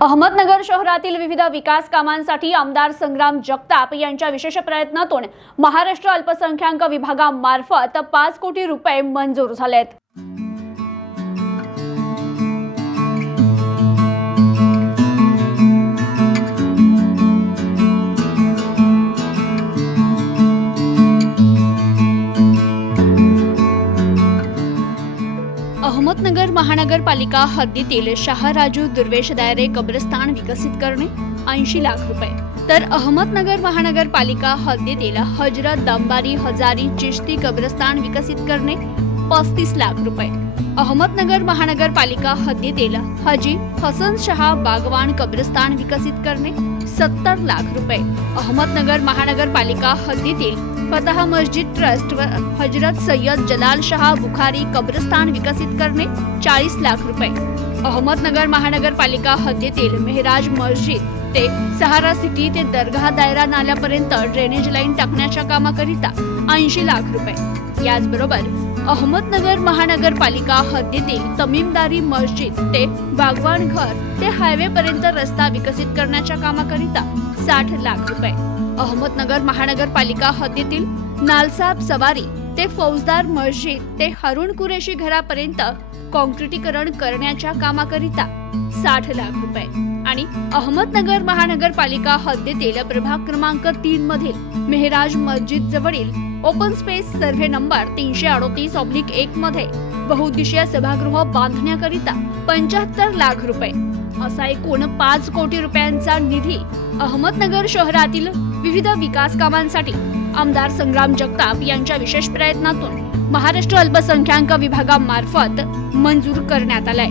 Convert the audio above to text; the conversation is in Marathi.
अहमदनगर शहरातील विविध विकास कामांसाठी आमदार संग्राम जगताप यांच्या विशेष प्रयत्नातून महाराष्ट्र अल्पसंख्याक विभागामार्फत पाच कोटी रुपये मंजूर झालेत. अहमदनगर महानगरपालिका हद्दीतील शहाराजू दुर्वेश दायरे कब्रस्तान विकसित करणे ऐंशी लाख रुपये. तर अहमदनगर महानगरपालिका हद्दीतील हजरत दंबारी हजारी चिश्ती कब्रस्तान विकसित करणे पस्तीस लाख रुपये. अहमदनगर महानगरपालिका हद्दीतील हजी हसन शहा बागवान कब्रस्तान विकसित करणे सत्तर लाख रुपये. अहमदनगर महानगरपालिका हद्दीतील फतह मस्जिद ट्रस्ट व हजरत सय्यद जलाल शहा बुखारी कब्रस्तान विकसित करणे चाळीस लाख रुपये. अहमदनगर महानगरपालिका हद्दीतील मेहराज मस्जिद ते सहारा सिटी ते दरगाह दायरा नाल्यापर्यंत ड्रेनेज लाईन टाकण्याच्या कामाकरिता ऐंशी लाख रुपये. याचबरोबर अहमदनगर महानगरपालिका हद्दीतील तमीमदारी मस्जिद ते बागवान घर ते हायवे पर्यंत रस्ता विकसित करण्याच्या कामाकरिता साठ लाख रुपये. अहमदनगर महानगरपालिका हद्दीतील नालसाब सवारी ते फौजदार मस्जिद ते हरुण कुरेशी घरापर्यंत कॉन्क्रिटीकरण करण्याच्या कामाकरिता साठ लाख रुपये. आणि अहमदनगर महानगरपालिका हद्दीतील प्रभाग क्रमांक तीन मधील मेहराज मस्जिद जवळील ओपन स्पेस सर्व्हे नंबर तीनशे अडोतीस ऑब्लिक एक मध्ये बहुउद्देशीय सभागृह बांधण्याकरिता पंच्याहत्तर लाख रुपये असा एकूण पाच कोटी रुपयांचा निधी अहमदनगर शहरातील विविध विकास कामांसाठी आमदार संग्राम जगताप यांच्या विशेष प्रयत्नातून महाराष्ट्र अल्पसंख्याक विभागामार्फत मंजूर करण्यात आलाय.